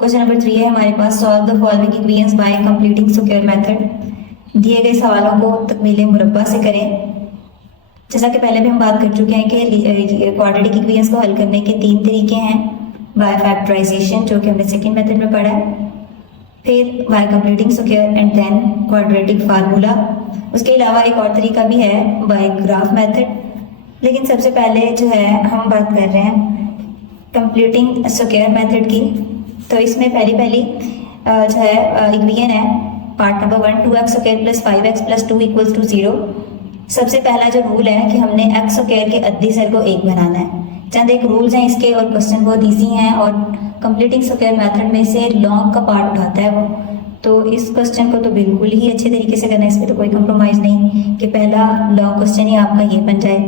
Question number 3 है हमारे पास, solve the following equations by completing square method. दिए गए सवालों को तकमील मुरब्बा से करें। जैसा कि पहले भी हम बात कर चुके हैं कि क्वाड्रेटिक इक्वेशंस को हल करने के 3 तरीके हैं। बाय फैक्टराइजेशन, जो कि हमने सेकंड मेथड में पढ़ा है, फिर by completing square and then quadratic formula. उसके अलावा एक और तरीका भी है बाय ग्राफ मेथड। लेकिन सबसे पहले जो है हम बात कर रहे हैं कंप्लीटिंग स्क्वायर मेथड की। तो इसमें पहली जो है इक्वेशन है part number 1, 2x square plus 5x plus 2 equals to 0। सबसे पहला जो रूल है कि हमने x स्क्वायर के अद्दी सर को 1 बनाना है। चंद एक रूल्स हैं इसके और क्वेश्चन बहुत ईजी हैं और कंप्लीटिंग स्क्वायर मेथड में से लॉन्ग का पार्ट उठाता है वो। तो इस क्वेश्चन को तो बिल्कुल ही अच्छे तरीके से करना है, इसमें तो कोई कंप्रोमाइज़ नहीं कि पहला लॉन्ग क्वेश्चन ही आपका ये बन जाए।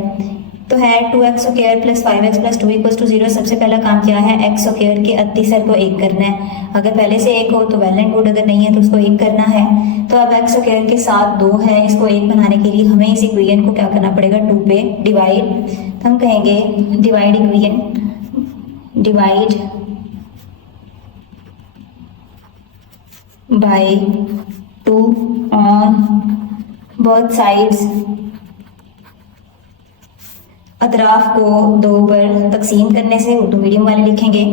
तो है 2x square plus 5x plus 2 equals to 0। सबसे पहला काम क्या है, x स्क्वायर के अद्दी सर को 1 करना है। अगर पहले से 1 हो तो वेल एंड गुड, अगर नहीं है तो उसको 1 करना है। तो अब x स्क्वायर के साथ 2 है, इसको 1 बनाने के लिए हमें इस इक्वेशन को क्या करना पड़ेगा, 2 पे डिवाइड। तो हम कहेंगे divide equation, divide by 2 on both sides. अतराफ को 2 पर तकसीम करने से, उर्दू मीडियम वाले लिखेंगे,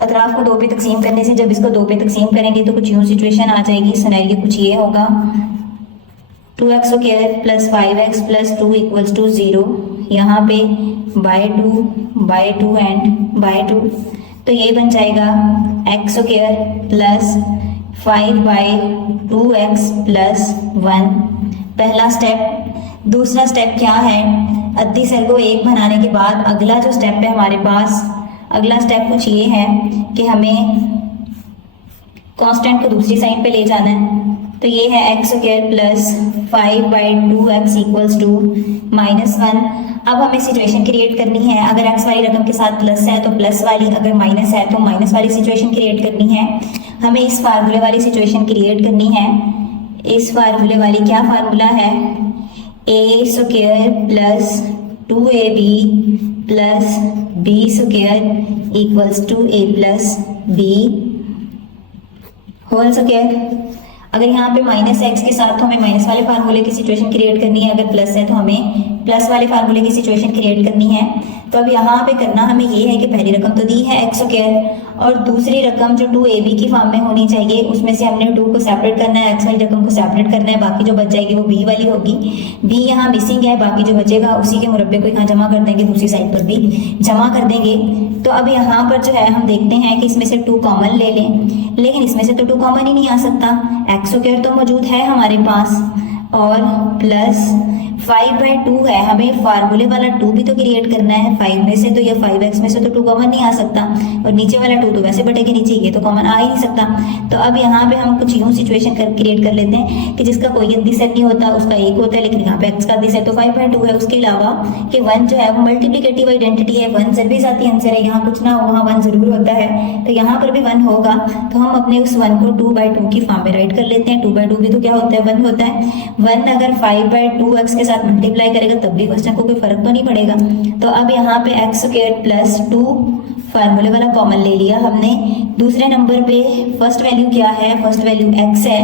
अतराफ को 2 पे तकसीम करने से जब इसको 2 पे तकसीम करेंगे तो कुछ यूँ सिचुएशन आ जाएगी। सिनेरियो कुछ ये होगा, 2x square plus 5x plus 2 equals to 0। यहाँ पे बाय 2 एंड बाय 2, तो ये बन जाएगा x square plus 5/2x plus 1। पहला स्टेप। दूसरा स्टेप क्या है, अद्दी सर को 1 बनाने के बाद अगला जो स्टेप है हमारे पास, अगला स्टेप कुछ ये है कि हमें कांस्टेंट को दूसरी साइड पे ले जाना है। तो ये है x square plus 5/2x equals to -1। अब हमें सिचुएशन क्रिएट करनी है, अगर x वाली रकम के साथ प्लस है तो प्लस वाली, अगर माइनस है तो माइनस वाली सिचुएशन क्रिएट करनी है। हमें इस फार्मूले वाली सिचुएशन क्रिएट करनी है। इस फार्मूले वाली क्या फार्मूला है, a square plus 2ab plus b square equals to a plus b whole square. अगर यहाँ पे माइनस एक्स के साथ तो हमें माइनस वाले फार्मूले की सिचुएशन क्रिएट करनी है, अगर प्लस है तो हमें प्लस वाले फार्मूले की सिचुएशन क्रिएट करनी है। तो अब यहाँ पे करना हमें ये है कि पहली रकम तो दी है एक्स स्क्वायर और दूसरी रकम जो 2ab की फॉर्म में होनी चाहिए उसमें से हमने 2 को सेपरेट करना है, एक्स वाली रकम को सेपरेट करना है, बाकी जो बच जाएगी वो b वाली होगी। b यहाँ मिसिंग है, बाकी जो बचेगा उसी के मुरब्बे को यहाँ जमा कर देंगे, दूसरी साइड पर भी जमा कर देंगे। तो अब यहाँ पर जो है हम देखते हैं कि इसमें से 2 कॉमन ले लें, लेकिन इसमें से तो 2 कॉमन ही नहीं आ सकता, एक्स स्क्वायर तो मौजूद है हमारे पास और प्लस 5/2 है, हमें फार्मूले वाला 2 भी तो क्रिएट करना है। 5 में से तो या 5x में से तो 2 कॉमन नहीं आ सकता और नीचे वाला 2 तो वैसे बटेगा नीचे, ये तो कॉमन आ ही नहीं सकता। तो अब यहाँ पे हम कुछ यूँ सिचुएशन क्रिएट कर लेते हैं कि जिसका कोई अद्दी सेट नहीं होता, उसका 1 होता है, लेकिन यहाँ पे x का अद्दी सेट तो 5/2 है। उसके अलावा कि 1 जो है वो मल्टीप्लिकेटिव आइडेंटिटी है, 1 जरूरी जाती आंसर है, यहाँ कुछ ना हो वहाँ 1 जरूर होता है, तो यहाँ पर भी 1 होगा। तो हम अपने उस 1 को 2/2 की फॉर्म में राइट कर लेते हैं। 2/2 भी तो क्या होता है, 1 होता है। 1 अगर 5/2x के साथ मल्टीप्लाई करेगा तब भी क्वेश्चन को कोई फर्क तो नहीं पड़ेगा। तो अब यहाँ पे x स्क्वायर प्लस 2 फार्मूले वाला कॉमन ले लिया हमने। दूसरे नंबर पे फर्स्ट वैल्यू क्या है, फर्स्ट वैल्यू x है,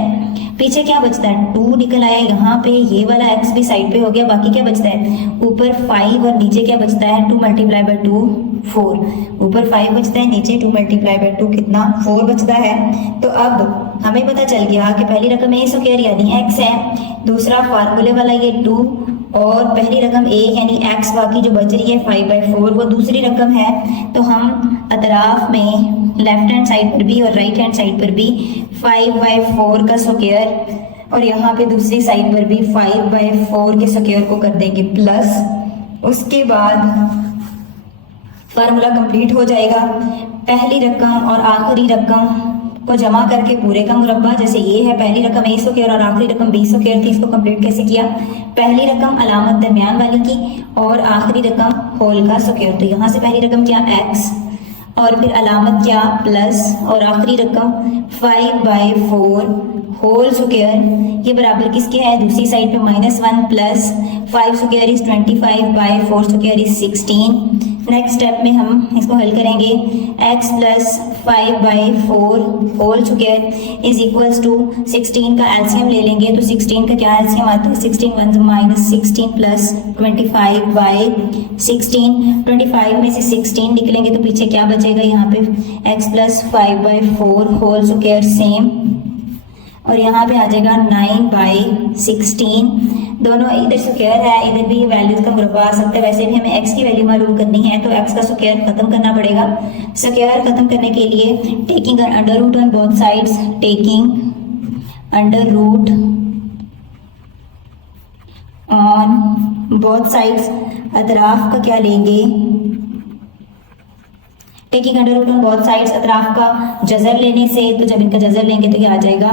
पीछे क्या बचता है 2 निकल आया, यहाँ पे ये वाला x भी साइड पे हो गया, बाकी क्या बचता है ऊपर 5 और नीचे क्या बचता है 2 मल्टीप्लाई बाय 2 4। ऊपर 5 बचता है, नीचे 2 मल्टीप्लाई बाय 2 कितना 4 बचता है। तो अब हमें पता चल गया कि पहली रकम a स्क्वायर यानी x है, दूसरा फार्मूले वाला ये 2 और पहली रकम a यानी x, बाकी जो बच रही है 5/4 वो दूसरी रकम है। तो हम अतराफ में लेफ्ट हैंड साइड पर भी और राइट हैंड साइड पर भी 5/4 का स्क्वायर और यहाँ पे दूसरी साइड पर भी 5/4 के स्क्वायर को कर देंगे प्लस। उसके बाद फार्मूला कंप्लीट हो जाएगा। पहली रकम और आखिरी रकम को जमा करके पूरे का मुरब्बा, जैसे ये है पहली रकम a स्क्वायर और आखिरी रकम b स्क्वायर थी, इसको कंप्लीट कैसे किया, पहली रकम अलामत दरमियान वाली की और आखिरी रकम होल का स्क्वायर। तो यहाँ से पहली रकम क्या x और फिर अलामत क्या प्लस और आखिरी रकम 5/4 होल स्क्वायर, ये बराबर किसके है, दूसरी साइड पे -1 plus 5 square is 25/4 square is 16। Next step में हम इसको हल करेंगे। x plus 5/4 whole square is equals to 16 का एलसीएम ले लेंगे तो 16 का क्या एलसीएम आता है, 16 वन माइनस 16 प्लस 25/16, 25 में से 16 निकलेंगे तो पीछे क्या बचेगा, यहाँ पे x plus 5/4 whole square same, और यहाँ पे आ जाएगा 9/16। दोनों इधर स्क्वायर है, इधर भी वैल्यूज का मुरब्बा आ सकता है। वैसे भी हमें x की वैल्यू मालूम करनी है तो x का स्क्वायर खत्म करना पड़ेगा। स्क्वायर खत्म करने के लिए taking under root on both sides, taking under root on both sides, अतराफ का क्या लेंगे, taking under root on both sides, अतराफ का जज़र लेने से, तो जब इनका जज़र लेंगे तो ये आ जाएगा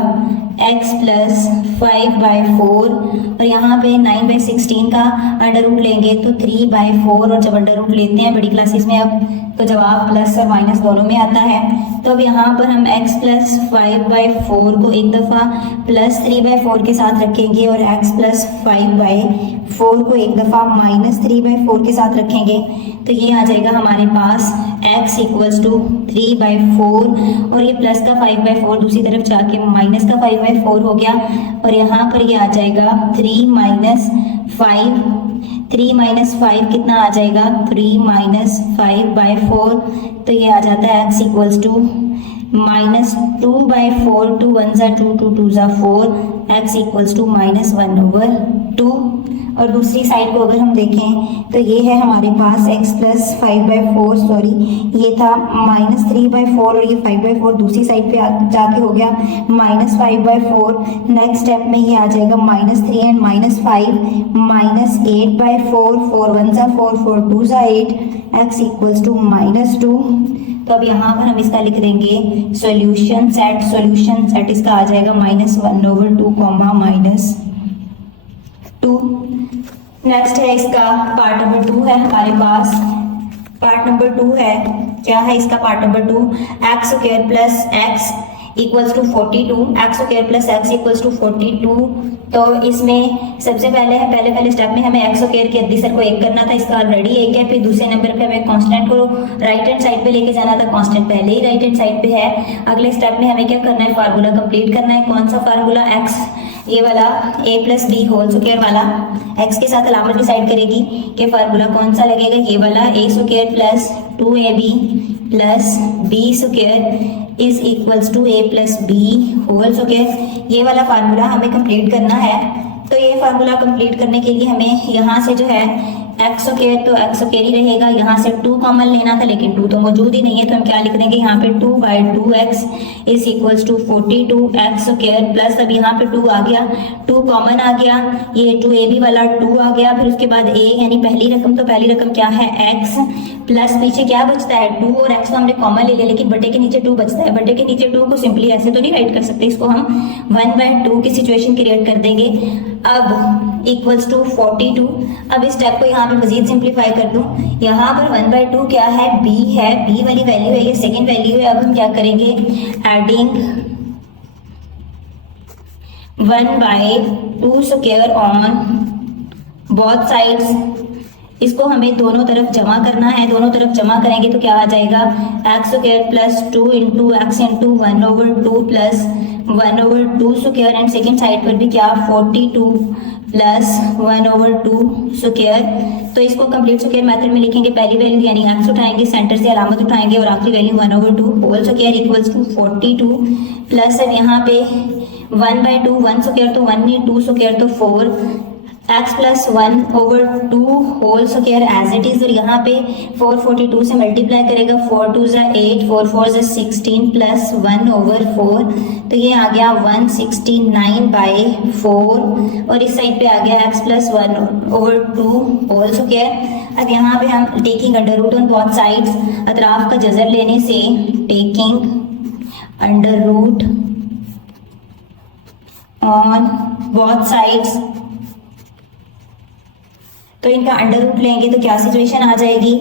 x प्लस 5/4, और यहाँ पे 9/16 का अंडर रूट लेंगे तो 3/4, और जब अंडर रूट लेते हैं बड़ी क्लासेस में अब तो जवाब प्लस और माइनस दोनों में आता है। तो अब यहाँ पर हम x प्लस 5/4 को एक दफ़ा प्लस 3/4 के साथ रखेंगे और x प्लस 5/4 को एक दफ़ा माइनस 3/4 के साथ रखेंगे, तो ये आ जाएगा हमारे पास x इक्वल्स टू 3/4, और ये प्लस का 5/4 दूसरी तरफ जाके माइनस का 5/4 हो गया, और यहाँ पर ये आ जाएगा 3 माइनस 5 कितना आ जाएगा, 3 माइनस 5/4, तो ये आ जाता है x इक्वल्स टू -2/4, 2 1 ज़ा 2, 2 2 ज़ा 4, x इक्वल्स टू -1/2। और दूसरी साइड को अगर हम देखें तो ये है हमारे पास x प्लस 5/4, सॉरी ये था -3/4, और ये 5/4 दूसरी साइड पे जाके हो गया -5/4। नेक्स्ट स्टेप में ये आ जाएगा -3 एंड -5, -8/4, 4 1 ज़ा 4, 4 2 ज़ा 8, x इक्वल्स टू -2। तो अब यहाँ पर हम इसका लिख देंगे सॉल्यूशन सेट इसका आ जाएगा -1/2, -2। नेक्स्ट है इसका पार्ट नंबर 2 है हमारे पास। पार्ट नंबर 2 है, क्या है इसका part number 2, X square plus X equals to 42, X square plus X equals to 42। तो इसमें सबसे पहले स्टेप में हमें एक्स स्क्वायर की अद्दी सर को 1 करना था, इसका ऑलरेडी 1 है। फिर दूसरे नंबर पे हमें कांस्टेंट को राइट हैंड साइड पे लेके जाना था, कांस्टेंट पहले ही राइट हैंड साइड पे है। अगले स्टेप में हमें क्या करना है, फार्मूला कंप्लीट करना है। कौन सा फार्मूला, एक्स ये वाला a plus B whole square वाला, x के साथ अलामत डिसाइड करेगी कि फार्मूला कौन सा लगेगा, ये वाला a square plus 2ab plus b square is equals to a plus b whole square. ये वाला फार्मूला हमें कंप्लीट करना है। तो ये फार्मूला कंप्लीट करने के लिए हमें यहाँ से जो है एक्स स्क्वायर तो एक्स स्क्वायर ही रहेगा, यहाँ से 2 कॉमन लेना था लेकिन 2 तो मौजूद ही नहीं है, तो हम क्या लिख देंगे यहाँ पे 2/2x is equals to 42x square plus, अब यहाँ पे 2 आ गया, 2 कॉमन आ गया, ये 2ab वाला 2 आ गया, फिर उसके बाद a यानी पहली रकम, तो पहली रकम क्या है x प्लस पीछे क्या बचता है 2, और x तो हमने कॉमन ले लिया लेकिन बटे के नीचे 2 बचता है। बटे के नीचे 2 को सिंपली ऐसे तो नहीं राइट कर सकते, इसको हम 1/2 की सिचुएशन क्रिएट कर देंगे। अब इक्वल्स टू 42, अब इस स्टेप को यहाँ पे मजीद सिंप्लीफाई कर दूँ, यहाँ पर 1/2 क्या है, b है, b वाली वैल्यू है, ये सेकेंड वैल्यू है। अब हम क्या करेंगे, adding 1/2 square on both sides, इसको हमें दोनों तरफ जमा करना है। दोनों तरफ जमा करेंगे तो क्या आ जाएगा, x square plus 2 into x into 1/2 plus 1/2 square, and second side पर भी क्या 42 प्लस 1/2 स्क्वायर। तो इसको कंप्लीट स्क्वायर मेथड में लिखेंगे, पहली वैल्यू यानी एक्स उठाएंगे, सेंटर से अलामत उठाएंगे और आखिरी value 1/2 whole square equals to 42 plus, अब यहाँ पे 1/2 1 स्क्वायर तो 1 नहीं, 2 स्क्वायर तो 4, x plus 1/2 whole square as it is, और यहाँ पे 442 से मल्टीप्लाई करेगा, 4 2 ज़ा 8, 4 4 ज़ा 16 प्लस 1/4, तो ये आ गया 169/4, और इस साइड पे आ गया x प्लस 1/2 होल स्क्वायर। अब यहाँ पे हम taking under root on both sides, अतराफ का जज़र लेने से taking under root on both sides, तो इनका अंडर रूट लेंगे तो क्या सिचुएशन आ जाएगी।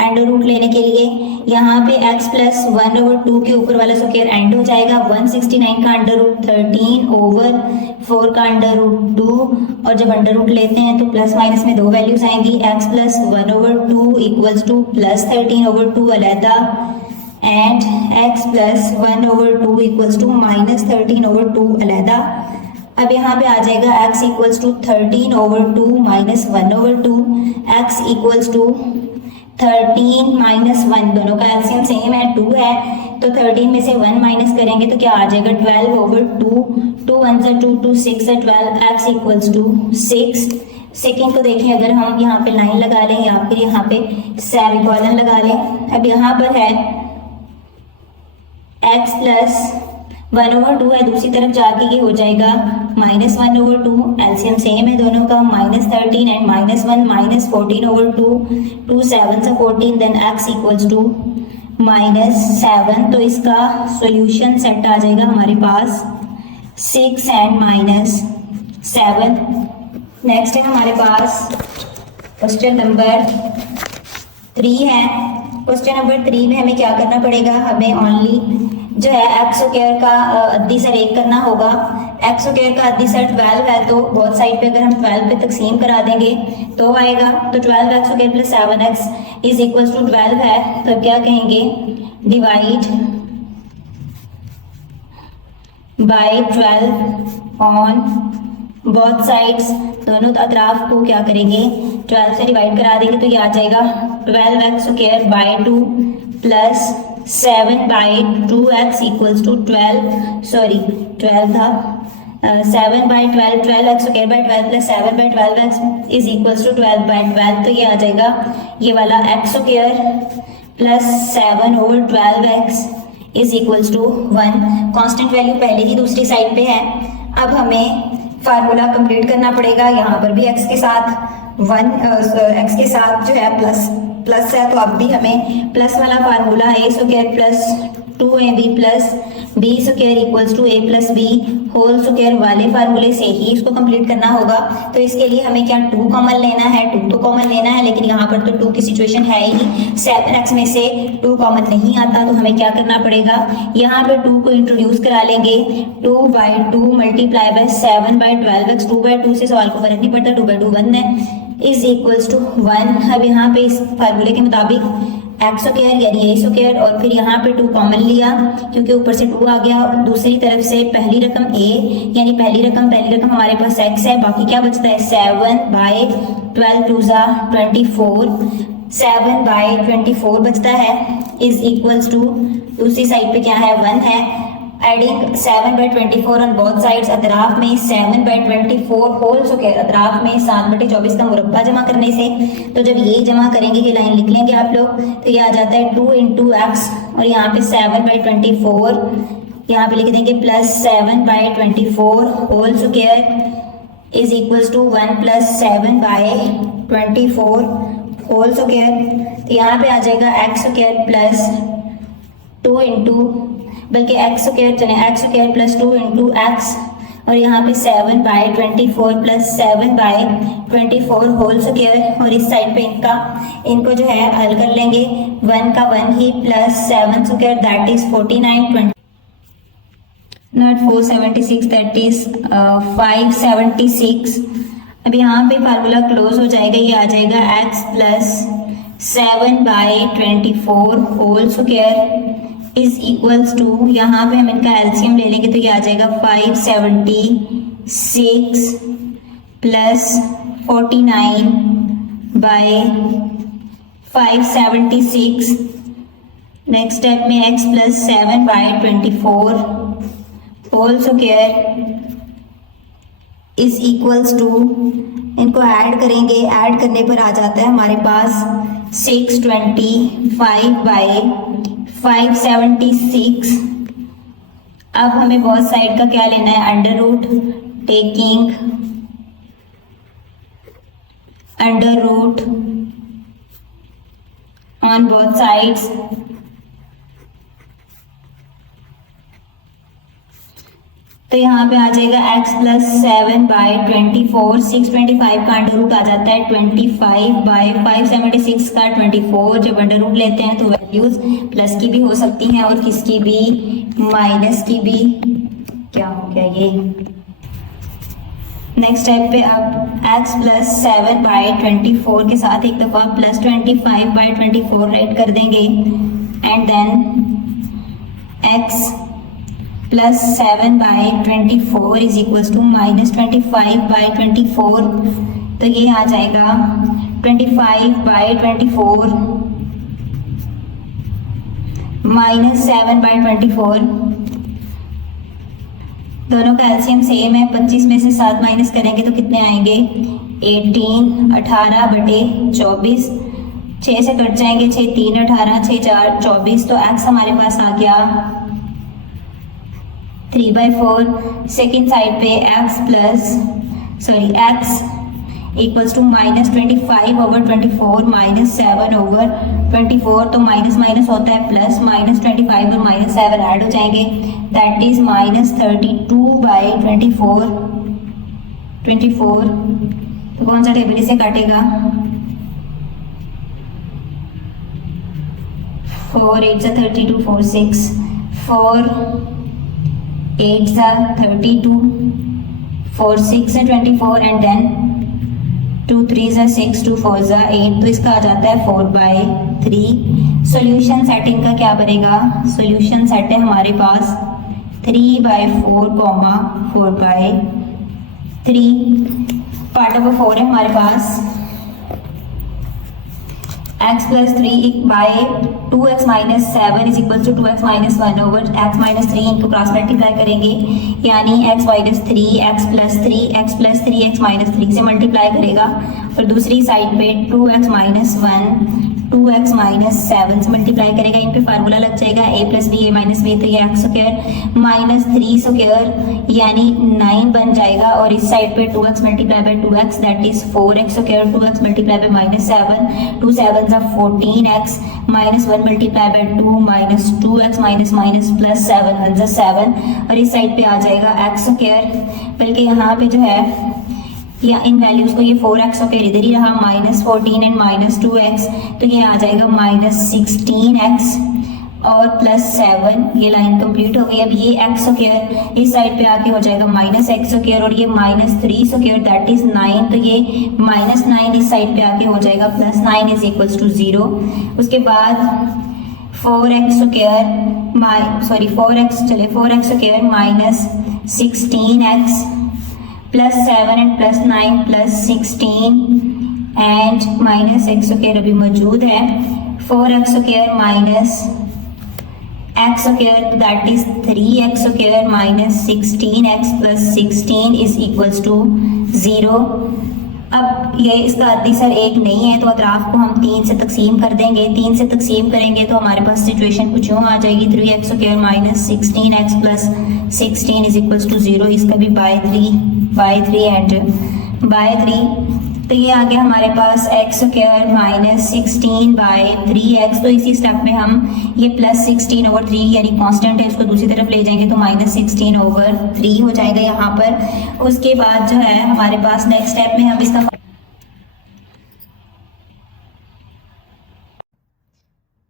अंडर रूट लेने के लिए यहाँ पे x प्लस 1/2 के ऊपर वाला स्क्वायर एंड हो जाएगा। 169 का अंडर रूट 13/4 का अंडर रूट 2, और जब अंडर रूट लेते हैं तो प्लस माइनस में दो वैल्यूज आएंगी। x plus 1/2 equals to plus 13/2 अलहदा, and x plus 1/2 equals to minus 13/2 अलहदा। अब यहाँ पे आ जाएगा x equals to 13/2 minus 1/2, x equals to 13 minus 1, दोनों का एलसीएम सेम है 2 है, तो 13 में से 1 माइनस करेंगे तो क्या आ जाएगा 12/2, 2 1 से 2, 2 6 से 12, x इक्वल्स टू 6। सेकेंड को देखें, अगर हम यहाँ पे लाइन लगा लें या फिर यहाँ पे सेमीकोलन लगा लें। अब यहाँ पर है x प्लस 1/2 है, दूसरी तरफ जाके ये हो जाएगा माइनस 1/2, एलसीएम सेम है दोनों का, माइनस 13 एंड माइनस 1 माइनस 14/2, 2 7 से 14, then x equals to minus 7। तो इसका सॉल्यूशन सेट आ जाएगा हमारे पास 6 एंड माइनस 7। नेक्स्ट है हमारे पास क्वेश्चन नंबर 3 है। क्वेश्चन नंबर 3 में हमें क्या करना पड़ेगा, हमें ओनली जो है एक्स स्क्वायर का अद्दी सर 1 करना होगा। एक्स स्क्वायर का अद्दी सर 12 है, तो बहुत साइड पे अगर हम 12 पे तकसीम करा देंगे तो आएगा, तो 12x square plus 7x is equal to 12 है। तो क्या कहेंगे, divide by 12 on both sides, दोनों अतराफ को क्या करेंगे 12 से डिवाइड करा देंगे, तो ये आ जाएगा 12x square by 2 plus 7 by 2x equals to 12 था 7 by 12, 12x square by 12 plus 7 by 12x is equals to 12 by 12। तो ये आ जाएगा ये वाला x square plus 7/12x is equals to 1। Constant value पहले ही दूसरी साइड पे है। अब हमें फार्मूला कंप्लीट करना पड़ेगा। यहाँ पर भी x के साथ x के साथ जो है प्लस है, तो अब भी हमें प्लस वाला formula a square plus 2ab plus b square equals to a plus b whole square वाले फार्मूले से ही इसको कंप्लीट करना होगा। तो इसके लिए हमें क्या 2 कॉमन लेना है, 2 तो कॉमन लेना है, लेकिन यहाँ पर तो 2 की सिचुएशन है ही नहीं, 7x में से 2 कॉमन नहीं आता, तो हमें क्या करना पड़ेगा, यहाँ पर 2 को इंट्रोड्यूस करा लेंगे। 2/2 मल्टीप्लाई बाय 7/12x, 2/2 से सवाल को फर्क नहीं पड़ता, 2/2 1 है इज इक्वल्स टू 1। अब यहाँ पे इस फार्मूले के मुताबिक एक्स स्क्वायर यानी ए स्क्वायर और फिर यहाँ पे 2 कॉमन लिया क्योंकि ऊपर से 2 आ गया, दूसरी तरफ से पहली रकम a यानी पहली रकम हमारे पास x है, बाकी क्या बचता है 7/12 2 24, 7/24 बचता है इज इक्वल्स टू दूसरी साइड पे क्या है 1 है। एडिंग 7/24 ऑन बोथ साइड्स, अतराफ में 7/24 होल स्क्वायर, अतराफ में 7/24 का मुरब्बा जमा करने से, तो जब ये जमा करेंगे ये लाइन लिख लेंगे आप लोग, तो ये आ जाता है 2 × x और यहाँ पे 7/24 यहाँ पे लिख देंगे plus 7/24 whole square is equals to 1 plus 7/24 whole square. तो यहाँ पे आ जाएगा x स्क्वायर प्लस 2 बल्कि एक्स स्क्वायर चले एक्स स्क्वायर प्लस 2 × x और यहाँ पे 7/24 प्लस 7/24 होल स्क्वायर, और इस साइड पे इनको जो है हल कर लेंगे, 1 का 1 ही plus 7 square that is 49, not 476 that is 576। अब यहाँ पे फार्मूला क्लोज हो जाएगा, ये आ जाएगा x plus 7/24 whole square is equals to, यहाँ पे हम इनका एलसीएम ले लेंगे तो ये आ जाएगा 576 प्लस 49/576। नेक्स्ट स्टेप में x plus 7/24 whole square is equals to, इनको ऐड करेंगे, ऐड करने पर आ जाता है हमारे पास 625/576। अब हमें बहुत साइड का क्या लेना है, under root, taking under root on both sides, तो यहाँ पे आ जाएगा x प्लस 7/24, 625 का अंडर रूट आ जाता है 25/576 का 24। जब अंडर रूट लेते हैं तो वैल्यूज प्लस की भी हो सकती हैं और किसकी भी, माइनस की भी। क्या हो गया ये। नेक्स्ट स्टेप पे अब x प्लस 7/24 के साथ एक दफ़ा प्लस 25/24 राइट कर देंगे and then x plus 7/24 is equals to minus 25/24। तो ये आ जाएगा 25/24 माइनस 7/24। दोनों का एलसीएम सेम है, 25 में से 7 माइनस करेंगे तो कितने आएंगे, 18, 18/24। 6 से कट जाएंगे, 6 3 18, 6 4 24। तो x हमारे पास आ गया 3/4। सेकेंड साइड पे x equals to minus 25/24 minus 7/24। तो माइनस माइनस होता है प्लस, माइनस 25 और माइनस 7 ऐड हो जाएंगे, दैट इज माइनस 32/24। तो कौन सा टेबल इसे काटेगा, 4 8 32, 4 6, 4 8 32, 4 6 24 एंड देन 2 3 6, 2 4 8। तो इसका आ जाता है 4/3। सॉल्यूशन सेट इनका क्या बनेगा, सॉल्यूशन सेट है हमारे पास 3/4, 4/3। पार्ट नंबर 4 है हमारे पास x plus 3/2x minus 7 is equal to 2x minus 1 over x minus 3। इनको क्रॉस मल्टीप्लाई करेंगे यानी x minus 3, x plus 3, x plus 3 x minus 3 से मल्टीप्लाई करेगा और दूसरी साइड पे 2x माइनस 1, 2x माइनस 7 से मल्टीप्लाई करेगा। इन पे फार्मूला लग जाएगा a plus b, a minus b. तो ये x स्क्वायर माइनस 3 स्क्वायर यानी 9 बन जाएगा और इस साइड पे 2x multiply bye 2x that is 4x square, 2x multiply bye minus 7, 2 7 14x minus 1 multiply bye 2 minus 2x minus minus plus 7 1 7 और इस साइड पे आ जाएगा x स्क्वायर। बल्कि यहाँ पे जो है या इन वैल्यूज को ये 4x स्क्वायर इधर ही रहा, माइनस 14 एंड माइनस 2x। तो ये आ जाएगा माइनस 16x और प्लस 7। ये लाइन कंप्लीट हो गई। अब ये x स्क्वायर इस साइड पे आके हो जाएगा माइनस x स्क्वायर और ये माइनस 3 स्क्वायर दैट इज 9। तो ये माइनस 9 इस साइड पे आके हो जाएगा प्लस 9 इज इक्वल्स टू 0। उसके बाद 4x square minus 16x plus 7 and plus 9 plus 16 and minus x square अभी मौजूद है। 4x square minus x square that is 3x square minus 16x plus 16 is equals to 0। अब ये इसका अद्दी sir एक नहीं है तो अतराफ को हम 3 से तकसीम कर देंगे। 3 से तकसीम करेंगे तो हमारे पास सिचुएशन कुछ यूँ आ जाएगी, 3x square minus 16x plus 16 is equals to 0। इसका भी बाय 3 एंड बाय 3। तो ये आ गया हमारे पास x स्क्वायर माइनस 16/3x। तो इसी स्टेप में हम ये प्लस 16/3 यानी कांस्टेंट है इसको दूसरी तरफ ले जाएंगे तो माइनस 16/3 हो जाएगा यहाँ पर। उसके बाद जो है हमारे पास नेक्स्ट स्टेप में हम इसका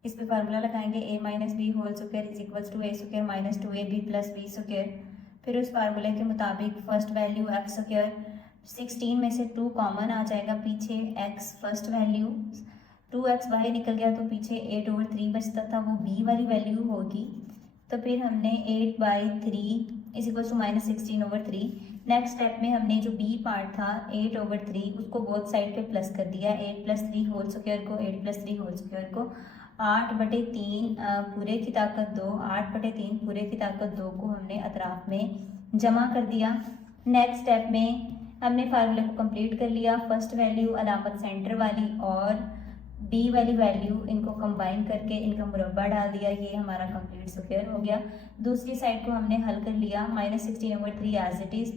इस पे फार्मूला लगाएंगे a minus b whole square is equals to a square minus 2ab plus b square. फिर उस फार्मूले के मुताबिक फर्स्ट वैल्यू x स्क्वायर 16 में से 2 कॉमन आ जाएगा पीछे, x फर्स्ट वैल्यू 2x बाहर निकल गया तो पीछे 8/3 बचता था, वो b वाली वैल्यू होगी। तो फिर हमने 8/3 is equal to minus 16/3। Next step में हमने जो b पार्ट था 8/3 उसको बोथ साइड पे प्लस कर दिया, 8 + 3 होल स्क्वायर को 8 + 3 होल स्क्वायर को 8/3 पूरे की ताकत 2, 8/3 पूरे की ताकत 2 को हमने अतराफ में जमा कर दिया। नेक्स्ट स्टेप में हमने फार्मूले को कंप्लीट कर लिया। फर्स्ट वैल्यू अलामत सेंटर वाली और b वाली वैल्यू इनको कंबाइन करके इनका मुरब्बा डाल दिया, ये हमारा कंप्लीट स्क्वायर हो गया। दूसरी साइड को हमने हल कर लिया, minus 16/3 as it is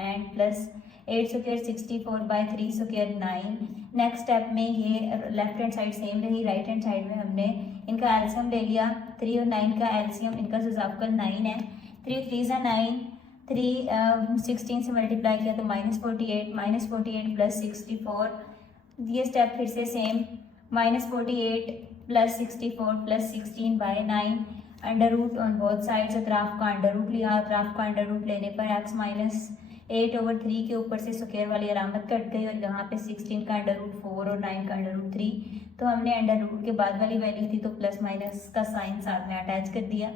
and plus 8 square 64/3 square 9। Next step में ये लेफ्ट हैंड साइड सेम रही, राइट हैंड साइड में हमने इनका एल्सियम ले लिया। 3 और 9 का एल्सियम इनका जुज़ाफकल 9 है, 3 3 9, 16 से मल्टीप्लाई किया तो -48 प्लस 64, ये स्टेप फिर से same, -48 plus 64 plus 16/9, under root on both sides, अतराफ का अंडर रूट लिया, अतराफ का अंडर रूट लेने पर x-8/3 के ऊपर से स्क्वायर वाली अलामत कट गई और यहाँ पे 16 का अंडर रूट 4 और 9 का अंडर रूट 3, तो हमने अंडर रूट के बाद वाली वैल्यू थी तो प्लस माइनस का साइन साथ में अटैच कर दिया।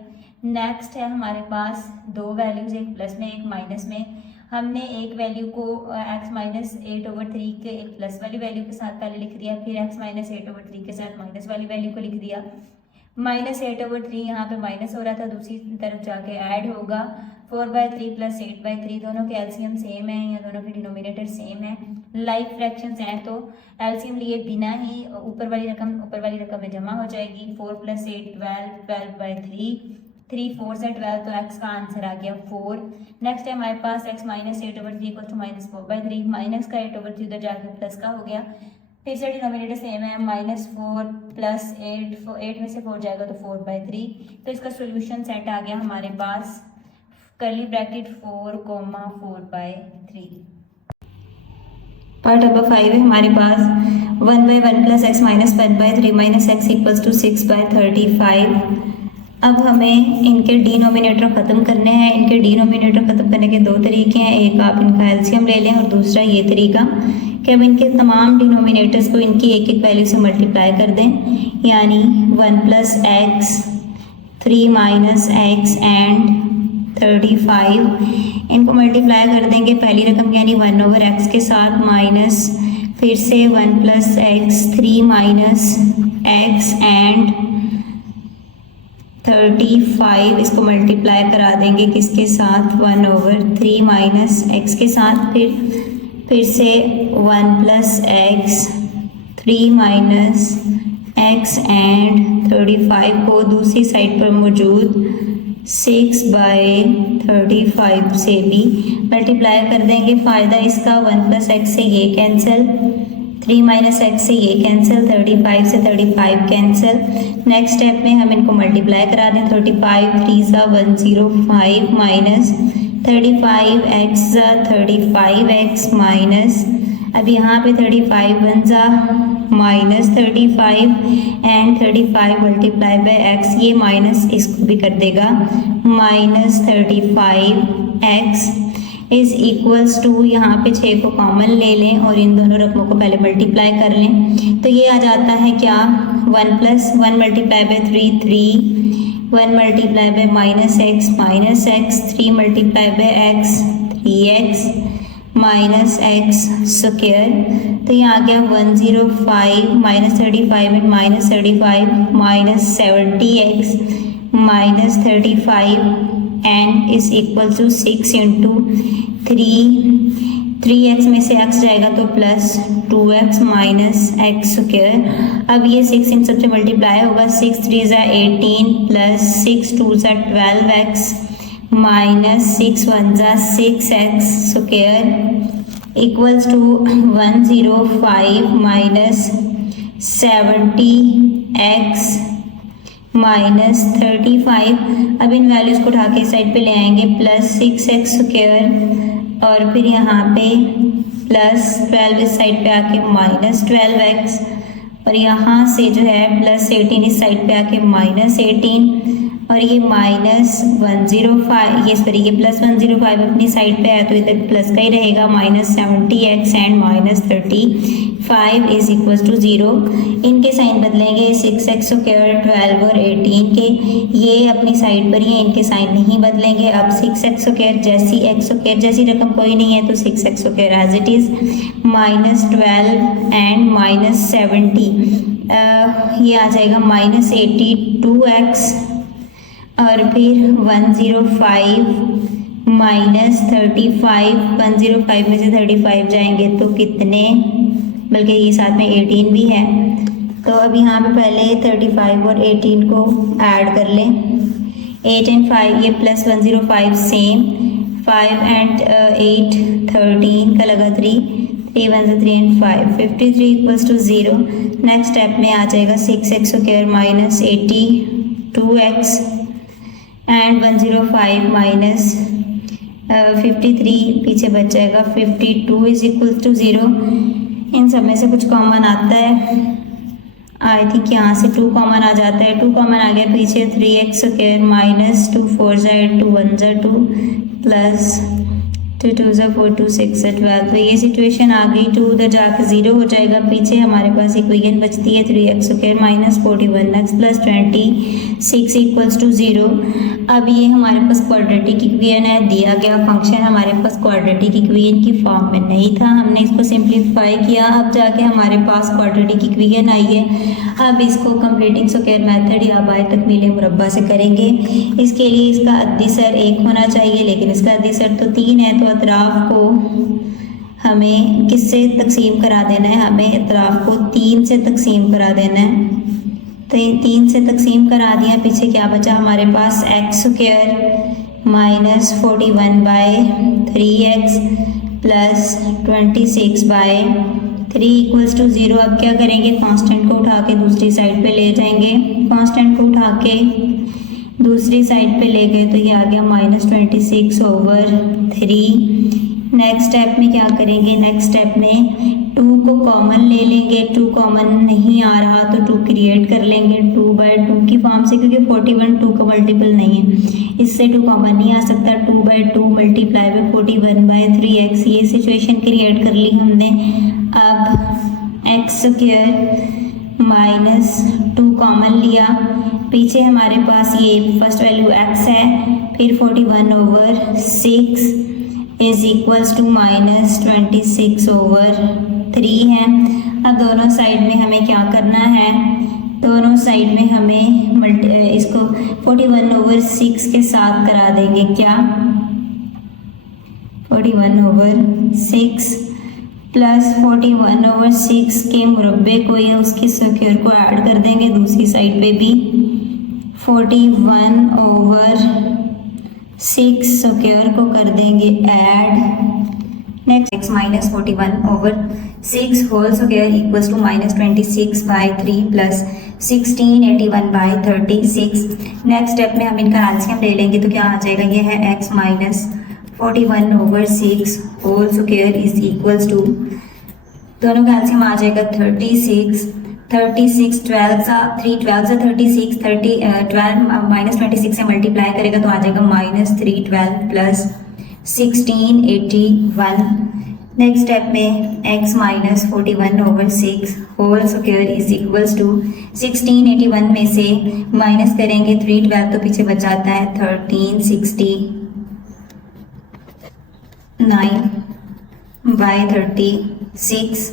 नेक्स्ट है हमारे पास दो वैल्यूज़, एक प्लस में एक माइनस में। हमने एक वैल्यू को x-8/3 के एक प्लस वाली वैल्यू के साथ पहले लिख दिया, फिर x-8/3 के साथ माइनस वाली वैल्यू को लिख दिया। -8/3 यहाँ पे माइनस हो रहा था, दूसरी तरफ जाके ऐड होगा। 4/3 प्लस 8/3 दोनों के एलसीएम सेम है या दोनों के डिनोमिनेटर सेम है, लाइक फ्रैक्शंस हैं तो एलसीएम लिए बिना ही ऊपर वाली रकम में जमा हो जाएगी। 4 + 8 12, 12/3, 3 4 से 12, तो x का आंसर आ गया 4। नेक्स्ट है हमारे पास x-8/3 = -4/3, माइनस का 8/3 उधर जाके प्लस का हो गया, फिर से डिनोमिनेटर सेम है, -4 प्लस 8 में से 4 जाएगा तो 4/3, तो इसका सोल्यूशन सेट आ गया हमारे पास कर्ली ब्रैकेट 4, 4/3। पार्ट नंबर 5 है हमारे पास 1/1 + x - 1/3 - x = 6/35। अब हमें इनके डिनोमिनेटर ख़त्म करने हैं। इनके डिनोमिनेटर ख़त्म करने के दो तरीके हैं, एक आप इनका एलसीएम ले लें और दूसरा ये तरीका कि अब इनके तमाम डिनोमिनेटर्स को इनकी एक एक वैल्यू से मल्टीप्लाई कर दें, यानी 1 + x, 3 - x एंड 35 इनको मल्टीप्लाई कर देंगे पहली रकम यानी 1/x के साथ, माइनस फिर से 1 + x, 3 - x एंड 35 इसको मल्टीप्लाई करा देंगे किसके साथ, 1/3 - x के साथ, फिर से 1 + x, 3 - x एंड 35 को दूसरी साइड पर मौजूद 6/35 से भी मल्टीप्लाई कर देंगे। फ़ायदा इसका 1 + x से ये कैंसिल, 3 - x से ये कैंसिल, 35 से 35 कैंसिल। नेक्स्ट स्टेप में हम इनको मल्टीप्लाई करा दें, 35 3 = 105 माइनस 35x 35x माइनस, अब यहाँ पे 35 1 -35 एंड 35 मल्टीप्लाई बाय x, ये माइनस इसको भी कर देगा, -35x इज इक्वल्स टू, यहाँ पे 6 को कॉमन ले लें और इन दोनों रकमों को पहले मल्टीप्लाई कर लें, तो ये आ जाता है क्या, 1 + 1 multiply by 3 3, 1 multiply by -x, 3 multiply by x 3x -x square, तो यहाँ आ गया 105 -35 and -35 -70x -35 and is equal to 6 × 3x में से x जाएगा तो प्लस 2x -x स्क्वायर। अब ये 6 इन सबसे मल्टीप्लाई होगा, 6 3 = 18 plus 6 2 = 12x minus 6 1 = 6x square equals to 105 -70x -35। अब इन वैल्यूज़ को उठा के इस साइड पे ले आएंगे, प्लस 6x स्क्वायर और फिर यहाँ पे प्लस 12 इस साइड पे आके -12x और यहाँ से जो है प्लस 18 इस साइड पे आके -18 और ये -105, ये सॉरी ये प्लस 105 अपनी साइड पे है तो इधर प्लस का ही रहेगा, -70x and -35 is equal to 0। इनके साइन बदलेंगे, 6x स्क्वायर 12 और 18 के, ये अपनी साइड पर ही है, इनके साइन नहीं बदलेंगे। अब 6x स्क्वायर जैसी x स्क्वायर जैसी रकम कोई नहीं है तो 6x square as it is, -12 and -70 ये आ जाएगा -82x और फिर 105 -35, 105 में से 35 जाएंगे तो कितने, बल्कि ये साथ में 18 भी है, तो अब यहाँ पे पहले 35 और 18 को ऐड कर लें, 8 एंड 5 ये प्लस 105 सेम, 5 एंड 8 13 का लगा 3 1 = 3 and 5 53 equals to 0। Next step में आ जाएगा 6x स्क्वायर -82x एंड 105 53 पीछे बच जाएगा 52 इज इक्वल टू 0। इन सब में से कुछ कॉमन आता है, आई थिंक यहाँ से 2 कॉमन आ जाता है। 2 कॉमन आ गया, पीछे 3x स्क्वायर माइनस 2 4 ज़ा 2 1 ज़ा 2 प्लस 2 2 ज़ा 4 2 6 ज़ा 12। तो ये सिचुएशन आ गई। 2 उधर जाकर 0 हो जाएगा। पीछे हमारे पास इक्वेशन बचती है 3x square minus 41x plus 26 equals to 0। अब ये हमारे पास क्वाड्रेटिक इक्वेशन है, दिया गया फंक्शन हमारे पास क्वाड्रेटिक इक्वेशन की फॉर्म में नहीं था, हमने इसको सिंप्लीफाई किया, अब जाके हमारे पास क्वाड्रेटिक इक्वेशन आई है। अब इसको कंप्लीटिंग स्क्वायर मेथड या बाय तकमील मुरब्बा से करेंगे। इसके लिए इसका अद्दिसर 1 होना चाहिए, लेकिन इसका अद्दिसर तो 3 है, तो अतराफ को हमें किससे तकसीम करा देना है, हमें अतराफ को 3 से तकसीम करा देना है। तो 3 से तकसीम करा दिया, पीछे क्या बचा हमारे पास x square minus 41/3x plus 26/3 equals to 0। अब क्या करेंगे, कांस्टेंट को उठा के दूसरी साइड पे ले जाएंगे। कांस्टेंट को उठा के दूसरी साइड पे ले गए तो ये आ गया -26/3। नेक्स्ट स्टेप में क्या करेंगे, नेक्स्ट स्टेप में 2 को कॉमन ले लेंगे। 2 कॉमन नहीं आ रहा तो 2 क्रिएट कर लेंगे 2/2 की फॉर्म से, क्योंकि 41 2 का मल्टीपल नहीं है, इससे 2 कॉमन नहीं आ सकता। 2/2 मल्टीप्लाई बाय 41/3x, ये सिचुएशन क्रिएट कर ली हमने। अब x स्क्वायर माइनस 2 कॉमन लिया, पीछे हमारे पास ये फर्स्ट वैल्यू x है, फिर 41/6 इज इक्वल्स टू -26/3 है। अब दोनों साइड में हमें क्या करना है, दोनों साइड में हमें इसको 41/6 के साथ करा देंगे। क्या 41/6 प्लस 41/6 के मुरब्बे को या उसकी स्क्वायर को ऐड कर देंगे। दूसरी साइड पे भी 41/6 स्क्वायर को कर देंगे add. Next x minus 41/6 whole square equals to -26/3 plus 1681/36। Next step में हम इनका एलसीएम ले लेंगे तो क्या आ जाएगा, ये है x minus 41/6 whole square is equals to, दोनों का एलसीएम आ जाएगा 36 12 सा 3 12 सा 36 12 -26 से मल्टीप्लाई करेगा तो आ जाएगा -312 प्लस 1681। नेक्स्ट स्टेप में x minus 41/6 whole square is equals to 1681 में से माइनस करेंगे 312 तो पीछे बच जाता है 1369/36।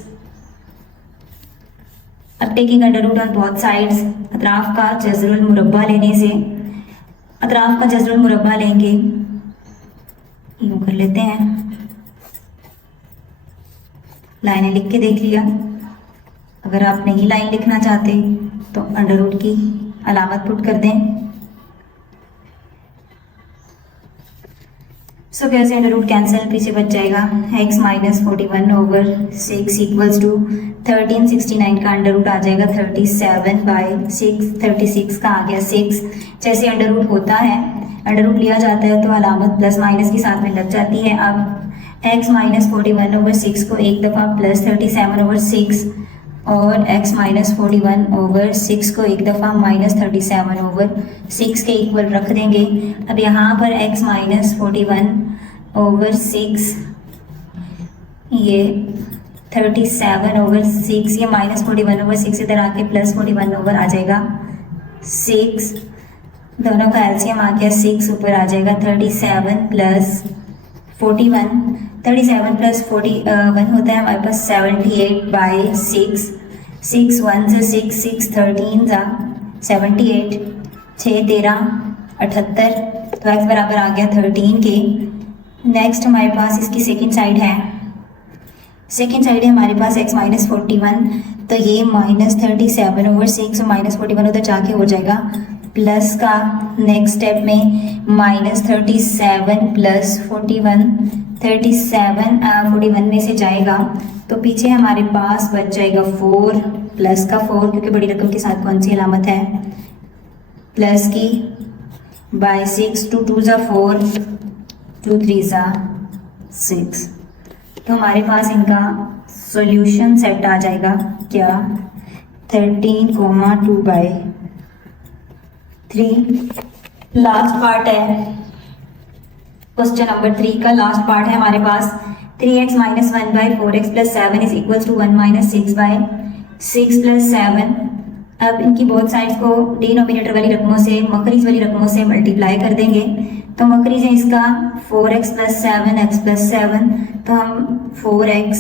अब taking under root on both sides, अतराफ का जज़रुल मुरब्बा लेने से, अतराफ का जज़रुल मुरब्बा लेंगे, यूँ कर लेते हैं, लाइनें लिख के देख लिया। अगर आप नहीं लाइन लिखना चाहते तो अंडर रूट की अलामत पुट कर दें। सो कैसे अंडर रूट कैंसिल, पीछे बच जाएगा x माइनस 41/6 इक्वल्स टू 1369 का अंडर रूट आ जाएगा 37/6, 36 का आ गया 6। जैसे अंडर रूट होता है, अंडर रूट लिया जाता है तो अलामत प्लस माइनस के साथ में लग जाती है। अब x माइनस 41/6 को एक दफ़ा प्लस 37/6 और x माइनस 41/6 को एक दफ़ा माइनस 37/6 के इक्वल रख देंगे। अब यहाँ पर x माइनस 41/6 ये 37/6, ये माइनस 41/6 इधर आके प्लस 41 आ जाएगा 6, दोनों का एलसीएम आ गया 6, ऊपर आ जाएगा 37 प्लस 41, 37 प्लस 41 होता है हमारे पास 78/6, 6 1 ज़ा 6, 6 13 ज़ा 78, 6 13 78, तो x बराबर आ गया 13 के। नेक्स्ट हमारे पास इसकी सेकंड साइड है, सेकंड साइड है हमारे पास x माइनस 41, तो ये -37/6 और माइनस 41 उधर जाके हो जाएगा प्लस का। नेक्स्ट स्टेप में -37 प्लस 41, 41 में से जाएगा तो पीछे हमारे पास बच जाएगा 4 प्लस का 4, क्योंकि बड़ी रकम के साथ कौन सी अलामत है, प्लस की, बाय 6, 2 2 ज़ा 4, 2 3 सा 6। तो हमारे पास इनका सॉल्यूशन सेट आ जाएगा क्या, 13,2/3। लास्ट पार्ट है क्वेश्चन नंबर 3 का, लास्ट पार्ट है हमारे पास 3x minus 1/4x plus 7 is equal to 1 minus 6/6 plus 7। अब इनकी बोथ साइड्स को डिनोमिनेटर वाली रकमों से मकरीज वाली रकमों से मल्टीप्लाई कर देंगे। तो मकरीज है इसका 4x प्लस 7x प्लस 7, तो हम 4x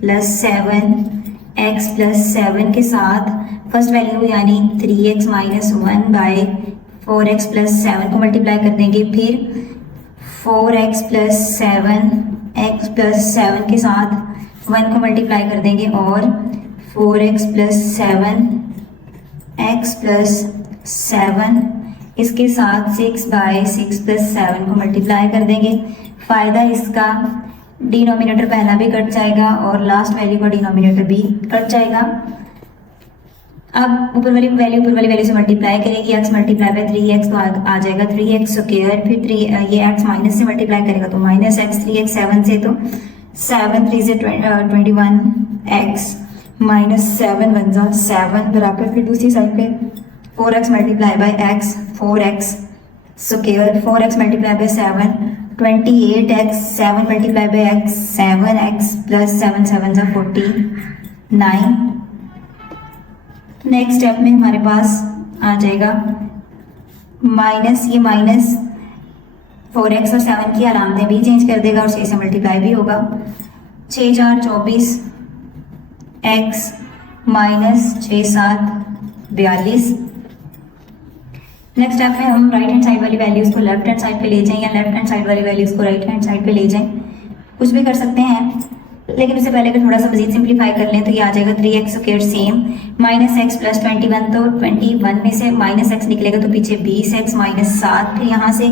प्लस 7x प्लस 7 के साथ फर्स्ट वैल्यू यानी 3x माइनस 1/4x प्लस 7 को मल्टीप्लाई कर देंगे। फिर 4x प्लस 7x प्लस 7 के साथ 1 को मल्टीप्लाई कर देंगे और 4x प्लस 7x प्लस 7 इसके साथ 6/6 प्लस 7 को मल्टीप्लाई कर देंगे। फ़ायदा इसका डिनोमिनेटर पहला भी कट जाएगा और लास्ट वैल्यू का डिनोमिनेटर भी कट जाएगा। अब ऊपर वाली वैल्यू से मल्टीप्लाई करेगी, x मल्टीप्लाई बाय 3x तो आ जाएगा 3x स्क्वायर। फिर ये x माइनस से मल्टीप्लाई करेगा तो माइनस x, 3x 7 से तो 7 3 से 21x माइनस 7 1 जा 7 बराबर। फिर दूसरी साइड पे 4x multiply by x 4x square, 4x multiply by 7 28x, 7 multiply by x 7x plus 7 7 जा 49। नेक्स्ट स्टेप में हमारे पास आ जाएगा माइनस, ये माइनस 4x और 7 की अलामतें भी चेंज कर देगा और 6 से मल्टीप्लाई भी होगा। 6 4 24 x माइनस 6 7 42। नेक्स्ट स्टेप में हम राइट हैंड साइड वाली वैल्यूज़ को लेफ्ट हैंड साइड पे ले जाएं या लेफ्ट हैंड साइड वाली वैल्यूज़ को राइट हैंड साइड पे ले जाएं, कुछ भी कर सकते हैं। लेकिन उससे पहले अगर थोड़ा सा मजीद सिंप्लीफाई कर लें तो ये आ जाएगा 3x square same minus x plus 21, तो 21 में से माइनस x निकलेगा तो पीछे 20x माइनस 7। फिर यहाँ से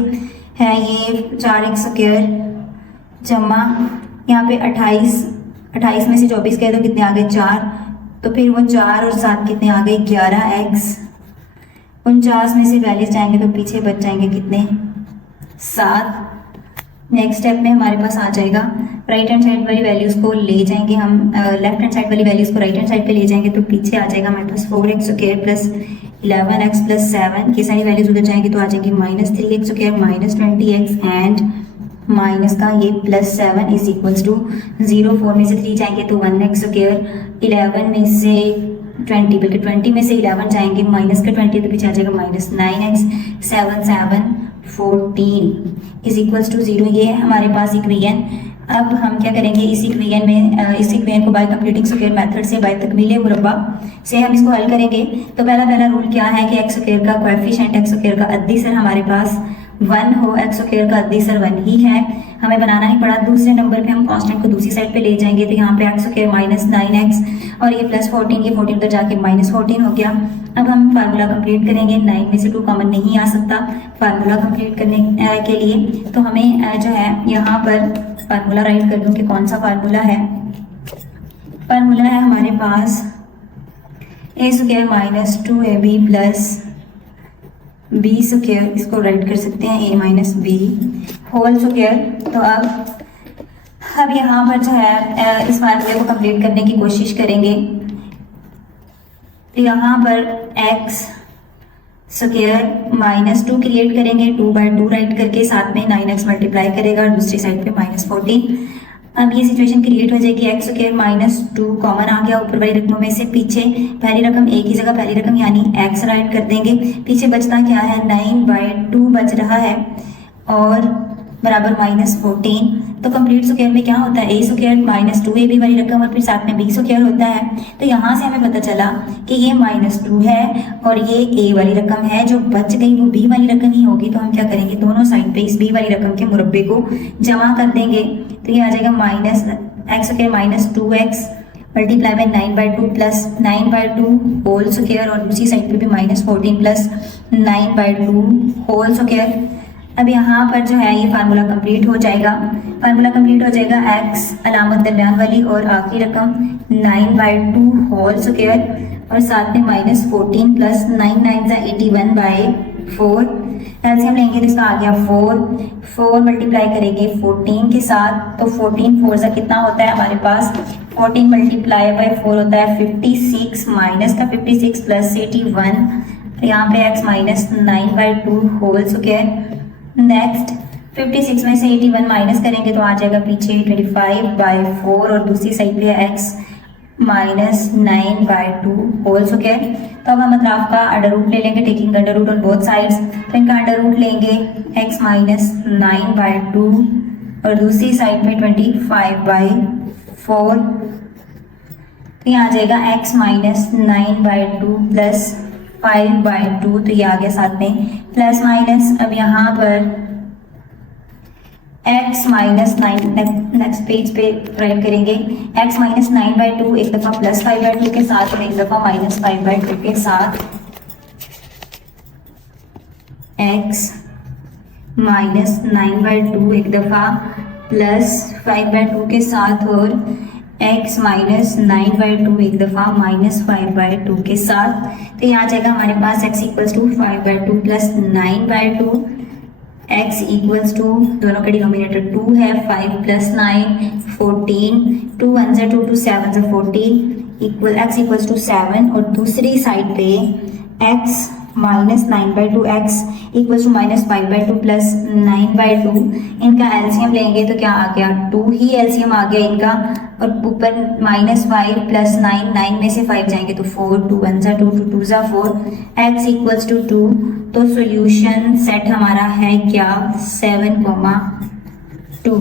है ये 4x स्क्वायर जमा यहाँ पे 28 में से 24 गए तो कितने आ गए 4, तो फिर वो 4 और 7 कितने आ गए 11x। 49 में से 42 जाएंगे तो पीछे बच जाएंगे कितने 7। नेक्स्ट स्टेप में हमारे पास आ जाएगा राइट हैंड साइड वाली वैल्यूज़ को ले जाएंगे हम, लेफ्ट हैंड साइड वाली वैल्यूज़ को राइट हैंड साइड पे ले जाएंगे तो पीछे आ जाएगा हमारे पास 4x square plus 11x plus 7 की सारी वैल्यूज उधर जाएंगी तो आ जाएंगी minus 3x square minus 20x and minus का ये प्लस 7 इज इक्वल्स टू 0। 4 में से 3 जाएंगे तो 1x स्क्वायर, 11 में से 20 बल्कि 20 में से 11 जाएंगे माइनस का 20 तो पीछे आ जाएगा minus 9x 7 7 14 is equals to 0। ये है हमारे पास इक्वेशन। अब हम क्या करेंगे इस इक्वेशन में, इस इक्वेशन को बाय कंप्लीटिंग स्क्वायर मेथड से बाय तकमील मुरब्बा से हम इसको हल करेंगे। तो पहला रूल क्या है कि x स्क्वायर का कोएफिशिएंट x स्क्वायर का अद्दीसर हमारे पास 1 हो, x स्क्वायर का अद्दीसर 1 ही है, हमें बनाना नहीं पड़ा। दूसरे नंबर पे हम कांस्टेंट को दूसरी साइड पे ले जाएंगे तो यहाँ पे x स्क्वायर माइनस 9x और ये प्लस 14, ये 14 उधर जाके माइनस 14 हो गया। अब हम फार्मूला कंप्लीट करेंगे, 9 में से 2 कॉमन नहीं आ सकता फार्मूला कंप्लीट करने के लिए। तो हमें जो है यहाँ पर फार्मूला राइट कर दूँ कि कौन सा फार्मूला है। फार्मूला है हमारे पास a square minus 2ab plus b square, इसको राइट कर सकते हैं a minus b whole square. तो अब यहाँ पर जो है इस फार्मूले को कंप्लीट करने की कोशिश करेंगे। तो यहाँ पर x स्क्वायर माइनस 2 क्रिएट करेंगे, 2/2 राइट करके साथ में 9x मल्टीप्लाई करेगा और दूसरी साइड पे माइनस 14। अब ये सिचुएशन क्रिएट हो जाएगी, x स्क्वायर माइनस 2 कॉमन आ गया ऊपर वाली रकमों में से, पीछे पहली रकम a की जगह पहली रकम यानी x राइट कर देंगे। पीछे बचता क्या है 9/2 बच रहा है और बराबर माइनस 14। तो कंप्लीट स्क्वायर में क्या होता है a स्क्वायर माइनस 2ab वाली रकम और फिर साथ में b स्क्वायर होता है। तो यहाँ से हमें पता चला कि ये माइनस 2 है और ये a वाली रकम है, जो बच गई वो b वाली रकम ही होगी। तो हम क्या करेंगे दोनों साइड पे इस b वाली रकम के मुरब्बे को जमा कर देंगे। तो ये आ जाएगा minus x square minus 2x multiply by 9/2 plus 9/2 whole square और दूसरी साइड पे भी माइनस 14 प्लस 9/2 होल स्क्वायर। अब यहाँ पर जो है ये फार्मूला कंप्लीट हो जाएगा। फार्मूला कंप्लीट हो जाएगा x अलामत दरमियान वाली और आखिरी रकम 9/2 होल स्क्वायर और साथ में माइनस 14 प्लस 9 9 81/2 4, एलसीएम लेंगे तो इसका आ गया 4 मल्टीप्लाई करेंगे 14 के साथ, तो 14 4 से कितना होता है हमारे पास, 14 मल्टीप्लाई बाय 4 होता है 56, माइनस का 56 प्लस 81, यहाँ पे x minus 9/2 whole square. Next 56 में से 81 माइनस करेंगे तो आ जाएगा पीछे 25/4 और दूसरी साइड पे x माइनस 9/2 होल स्क्वायर। तो अब हम अतराफ का अंडर रूट ले लेंगे, taking under root on both sides, तो इनका अंडर रूट लेंगे x माइनस 9/2 और दूसरी साइड में 25/4, तो यहाँ आ जाएगा x माइनस 9/2 प्लस 5/2, तो ये आ गया साथ में प्लस माइनस। अब यहाँ पर x माइनस 9 नेक्स्ट पेज पे राइट करेंगे, x माइनस 9/2 एक दफ़ा प्लस 5/2 के साथ और एक दफ़ा माइनस 5/2 के साथ, x माइनस 9/2 एक दफ़ा प्लस 5/2 के साथ और x माइनस 9/2 एक दफ़ा माइनस 5/2 के साथ, तो यहाँ आ जाएगा हमारे पास x equals to 5/2 plus 9/2, x equals to दोनों का डिनोमिनेटर 2 है, 5 प्लस 9 14, 2 1 से 2 2 7 से 14 इक्वल x इक्वल्स टू 7, और दूसरी साइड पे x minus 9/2 x equals to minus 5/2 plus 9/2, इनका एलसीएम लेंगे तो क्या आ गया 2 ही एलसीएम आ गया इनका, और ऊपर माइनस 5 प्लस 9, 9 में से 5 जाएंगे तो 4, 2 1 सा 2 2 सा 4, x इक्वल्स टू 2, तो सॉल्यूशन सेट हमारा है क्या 7,2।